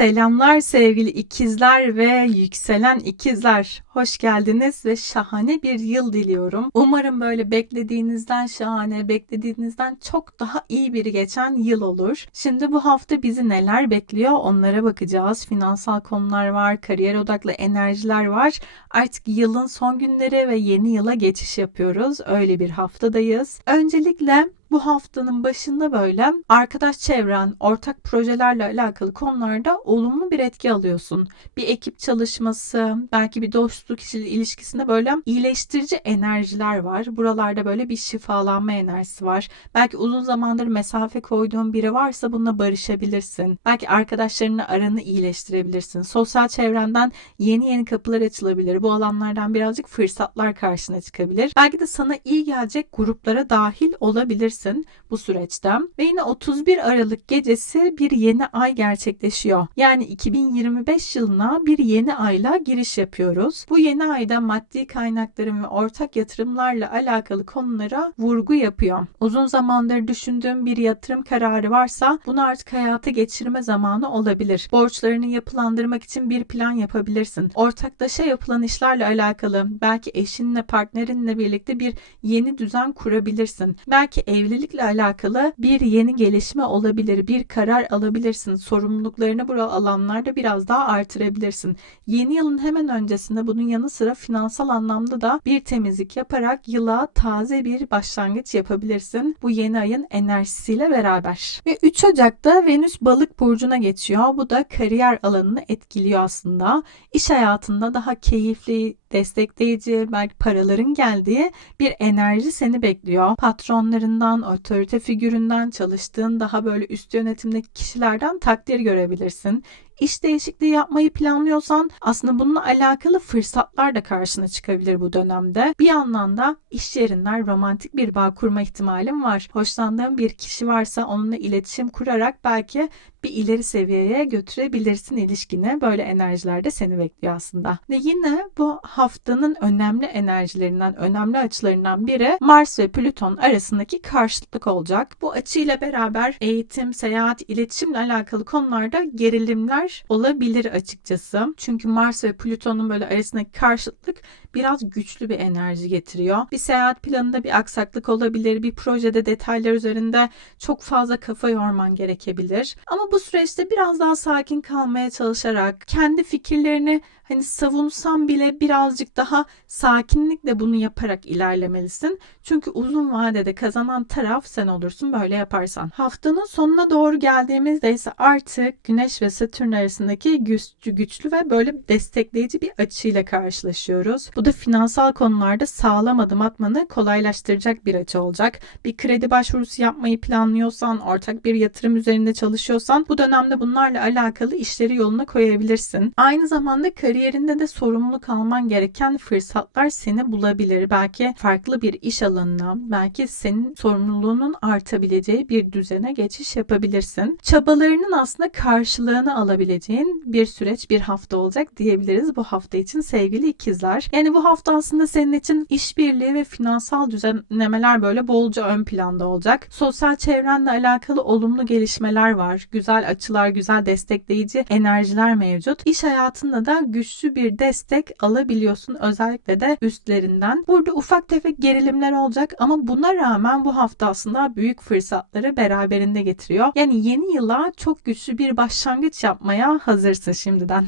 Selamlar sevgili ikizler ve yükselen ikizler. Hoş geldiniz ve şahane bir yıl diliyorum. Umarım böyle beklediğinizden şahane, beklediğinizden çok daha iyi bir geçen yıl olur. Şimdi bu hafta bizi neler bekliyor onlara bakacağız. Finansal konular var, kariyer odaklı enerjiler var. Artık yılın son günleri ve yeni yıla geçiş yapıyoruz. Öyle bir haftadayız. Öncelikle bu haftanın başında böyle arkadaş çevren, ortak projelerle alakalı konularda olumlu bir etki alıyorsun. Bir ekip çalışması, belki bir dostluk ilişkisinde böyle iyileştirici enerjiler var. Buralarda böyle bir şifalanma enerjisi var. Belki uzun zamandır mesafe koyduğun biri varsa bununla barışabilirsin. Belki arkadaşlarınla aranı iyileştirebilirsin. Sosyal çevrenden yeni yeni kapılar açılabilir. Bu alanlardan birazcık fırsatlar karşına çıkabilir. Belki de sana iyi gelecek gruplara dahil olabilirsin olabilirsin bu süreçte. Ve yine 31 Aralık gecesi bir yeni ay gerçekleşiyor. Yani 2025 yılına bir yeni ayla giriş yapıyoruz. Bu yeni ayda maddi kaynakların ve ortak yatırımlarla alakalı konulara vurgu yapıyor. Uzun zamandır düşündüğüm bir yatırım kararı varsa bunu artık hayata geçirme zamanı olabilir. Borçlarını yapılandırmak için bir plan yapabilirsin. Ortaklaşa yapılan işlerle alakalı belki eşinle partnerinle birlikte bir yeni düzen kurabilirsin. Belki evli evlilikle alakalı bir yeni gelişme olabilir. Bir karar alabilirsin. Sorumluluklarını bu alanlarda biraz daha artırabilirsin. Yeni yılın hemen öncesinde bunun yanı sıra finansal anlamda da bir temizlik yaparak yıla taze bir başlangıç yapabilirsin. Bu yeni ayın enerjisiyle beraber. Ve 3 Ocak'ta Venüs balık burcuna geçiyor. Bu da kariyer alanını etkiliyor aslında. İş hayatında daha keyifli, destekleyici, belki paraların geldiği bir enerji seni bekliyor. Patronlarından, otorite figüründen, çalıştığın daha böyle üst yönetimdeki kişilerden takdir görebilirsin iş değişikliği yapmayı planlıyorsan aslında bununla alakalı fırsatlar da karşına çıkabilir bu dönemde. Bir yandan da iş yerinden romantik bir bağ kurma ihtimalin var. Hoşlandığın bir kişi varsa onunla iletişim kurarak belki bir ileri seviyeye götürebilirsin ilişkini. Böyle enerjiler de seni bekliyor aslında. Ve yine bu haftanın önemli enerjilerinden, önemli açılarından biri Mars ve Plüton arasındaki karşıtlık olacak. Bu açıyla beraber eğitim, seyahat, iletişimle alakalı konularda gerilimler olabilir açıkçası. Çünkü Mars ve Plüton'un böyle arasındaki karşıtlık biraz güçlü bir enerji getiriyor. Bir seyahat planında bir aksaklık olabilir. Bir projede detaylar üzerinde çok fazla kafa yorman gerekebilir. Ama bu süreçte biraz daha sakin kalmaya çalışarak kendi fikirlerini hani savunsam bile birazcık daha sakinlikle bunu yaparak ilerlemelisin. Çünkü uzun vadede kazanan taraf sen olursun böyle yaparsan. Haftanın sonuna doğru geldiğimizde ise artık Güneş ve Satürn arasındaki güçlü, güçlü ve böyle destekleyici bir açıyla karşılaşıyoruz. Bu da finansal konularda sağlam adım atmanı kolaylaştıracak bir açı olacak. Bir kredi başvurusu yapmayı planlıyorsan, ortak bir yatırım üzerinde çalışıyorsan bu dönemde bunlarla alakalı işleri yoluna koyabilirsin. Aynı zamanda kariyerinde de sorumluluk alman gereken fırsatlar seni bulabilir. Belki farklı bir iş alanına, belki senin sorumluluğunun artabileceği bir düzene geçiş yapabilirsin. Çabalarının aslında karşılığını alabileceğin bir süreç, bir hafta olacak diyebiliriz bu hafta için sevgili ikizler. Yani bu hafta aslında senin için işbirliği ve finansal düzenlemeler böyle bolca ön planda olacak. Sosyal çevrenle alakalı olumlu gelişmeler var. Güzel açılar, güzel destekleyici enerjiler mevcut. İş hayatında da güçlü bir destek alabiliyorsun özellikle de üstlerinden. Burada ufak tefek gerilimler olacak ama buna rağmen bu hafta aslında büyük fırsatları beraberinde getiriyor. Yani yeni yıla çok güçlü bir başlangıç yapmaya hazırsın şimdiden.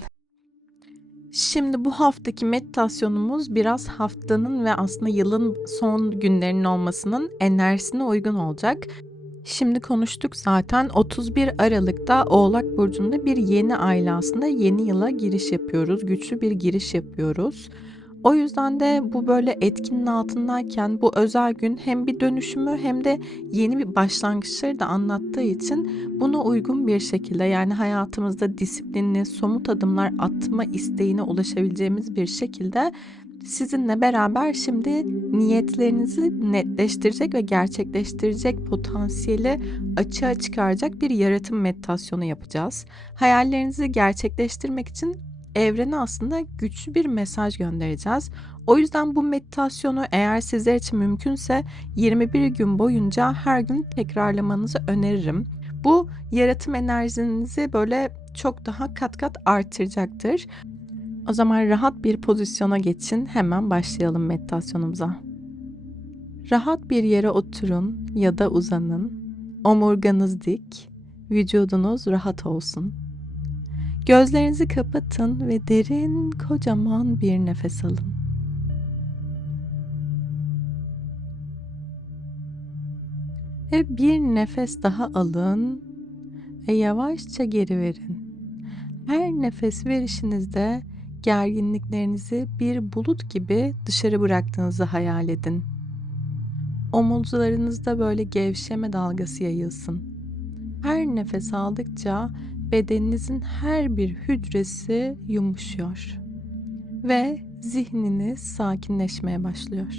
Şimdi bu haftaki meditasyonumuz biraz haftanın ve aslında yılın son günlerinin olmasının enerjisine uygun olacak. Şimdi konuştuk zaten 31 Aralık'ta Oğlak Burcu'nda bir yeni ayla aslında yeni yıla giriş yapıyoruz. Güçlü bir giriş yapıyoruz. O yüzden de bu böyle etkinin altındayken bu özel gün hem bir dönüşümü hem de yeni bir başlangıçları da anlattığı için buna uygun bir şekilde yani hayatımızda disiplinli, somut adımlar atma isteğine ulaşabileceğimiz bir şekilde sizinle beraber şimdi niyetlerinizi netleştirecek ve gerçekleştirecek potansiyeli açığa çıkaracak bir yaratım meditasyonu yapacağız. Hayallerinizi gerçekleştirmek için evrene aslında güçlü bir mesaj göndereceğiz. O yüzden bu meditasyonu eğer sizler için mümkünse 21 gün boyunca her gün tekrarlamanızı öneririm. Bu yaratım enerjinizi böyle çok daha kat kat artıracaktır. O zaman rahat bir pozisyona geçin. Hemen başlayalım meditasyonumuza. Rahat bir yere oturun ya da uzanın. Omurganız dik, vücudunuz rahat olsun. Gözlerinizi kapatın ve derin kocaman bir nefes alın. Ve bir nefes daha alın ve yavaşça geri verin. Her nefes verişinizde gerginliklerinizi bir bulut gibi dışarı bıraktığınızı hayal edin. Omuzlarınızda böyle gevşeme dalgası yayılsın. Her nefes aldıkça bedeninizin her bir hücresi yumuşuyor ve zihniniz sakinleşmeye başlıyor.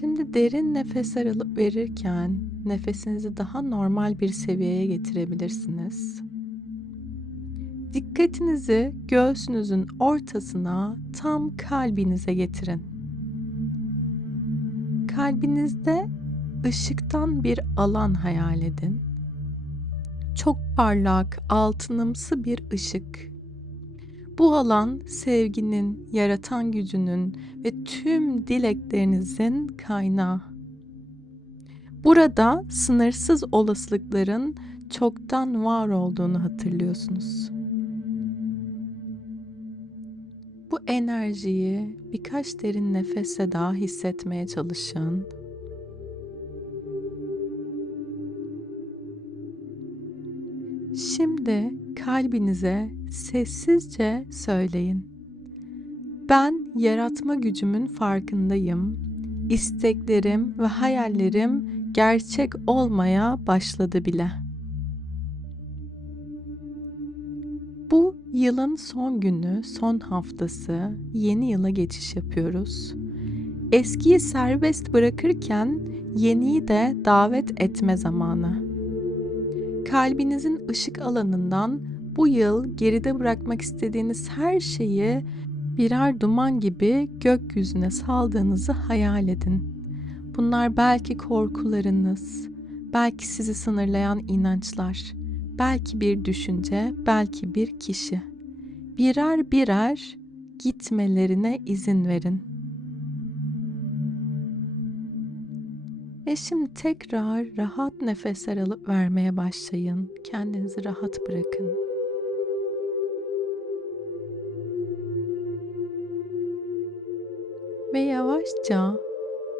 Şimdi derin nefesler alıp verirken nefesinizi daha normal bir seviyeye getirebilirsiniz. Dikkatinizi göğsünüzün ortasına tam kalbinize getirin. Kalbinizde ışıktan bir alan hayal edin. Çok parlak, altınımsı bir ışık. Bu alan sevginin, yaratan gücünün ve tüm dileklerinizin kaynağı. Burada sınırsız olasılıkların çoktan var olduğunu hatırlıyorsunuz. Bu enerjiyi birkaç derin nefese daha hissetmeye çalışın. Şimdi kalbinize sessizce söyleyin. Ben yaratma gücümün farkındayım. İsteklerim ve hayallerim gerçek olmaya başladı bile.'' Bu yılın son günü, son haftası, yeni yıla geçiş yapıyoruz. Eskiyi serbest bırakırken yeniyi de davet etme zamanı. Kalbinizin ışık alanından bu yıl geride bırakmak istediğiniz her şeyi birer duman gibi gökyüzüne saldığınızı hayal edin. Bunlar belki korkularınız, belki sizi sınırlayan inançlar, belki bir düşünce, belki bir kişi. Birer birer gitmelerine izin verin. Ve şimdi tekrar rahat nefesler alıp vermeye başlayın. Kendinizi rahat bırakın. Ve yavaşça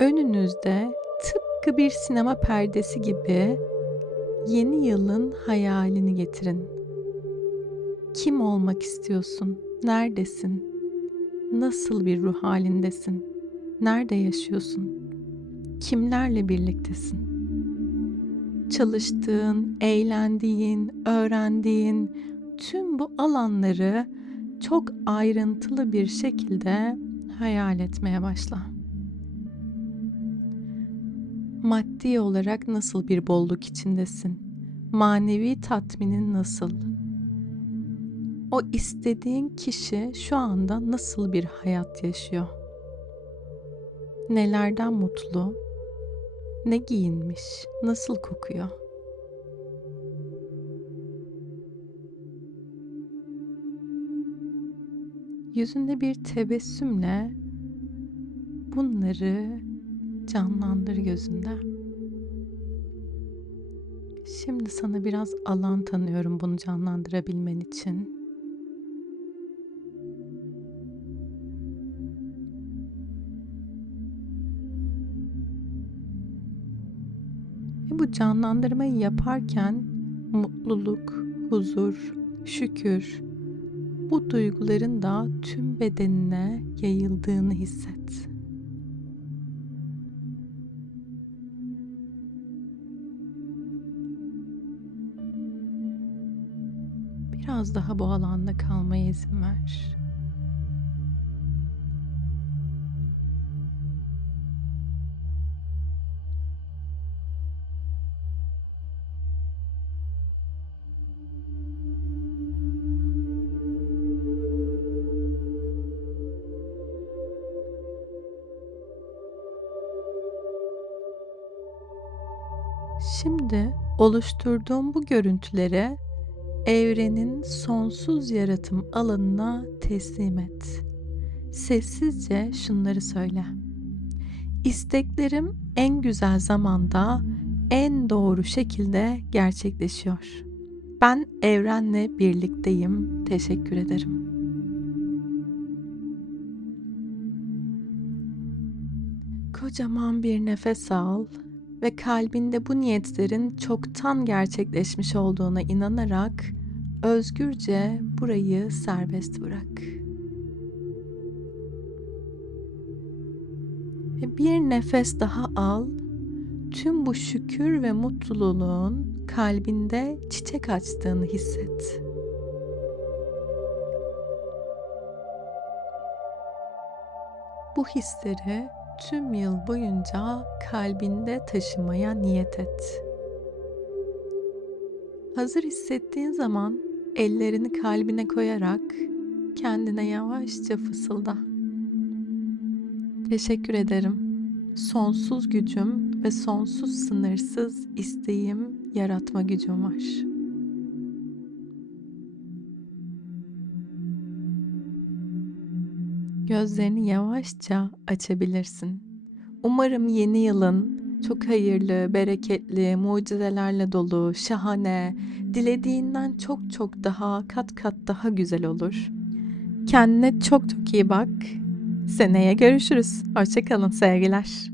önünüzde tıpkı bir sinema perdesi gibi Yeni yılın hayalini getirin. Kim olmak istiyorsun? Neredesin? Nasıl bir ruh halindesin? Nerede yaşıyorsun? Kimlerle birliktesin? Çalıştığın, eğlendiğin, öğrendiğin tüm bu alanları çok ayrıntılı bir şekilde hayal etmeye başla maddi olarak nasıl bir bolluk içindesin? Manevi tatminin nasıl? O istediğin kişi şu anda nasıl bir hayat yaşıyor? Nelerden mutlu? Ne giyinmiş? Nasıl kokuyor? Yüzünde bir tebessümle bunları canlandır gözünde. Şimdi sana biraz alan tanıyorum bunu canlandırabilmen için. Ve bu canlandırmayı yaparken mutluluk, huzur, şükür bu duyguların da tüm bedenine yayıldığını hisset. Biraz daha bu alanda kalmaya izin ver. Şimdi oluşturduğum bu görüntülere evrenin sonsuz yaratım alanına teslim et. Sessizce şunları söyle. İsteklerim en güzel zamanda, en doğru şekilde gerçekleşiyor. Ben evrenle birlikteyim. Teşekkür ederim. Kocaman bir nefes al ve kalbinde bu niyetlerin çoktan gerçekleşmiş olduğuna inanarak özgürce burayı serbest bırak. Ve bir nefes daha al. Tüm bu şükür ve mutluluğun kalbinde çiçek açtığını hisset. Bu hisleri tüm yıl boyunca kalbinde taşımaya niyet et. Hazır hissettiğin zaman ellerini kalbine koyarak kendine yavaşça fısılda. Teşekkür ederim. Sonsuz gücüm ve sonsuz sınırsız isteğim, yaratma gücüm var. Gözlerini yavaşça açabilirsin. Umarım yeni yılın çok hayırlı, bereketli, mucizelerle dolu, şahane, dilediğinden çok çok daha kat kat daha güzel olur. Kendine çok çok iyi bak. Seneye görüşürüz. Hoşçakalın sevgiler.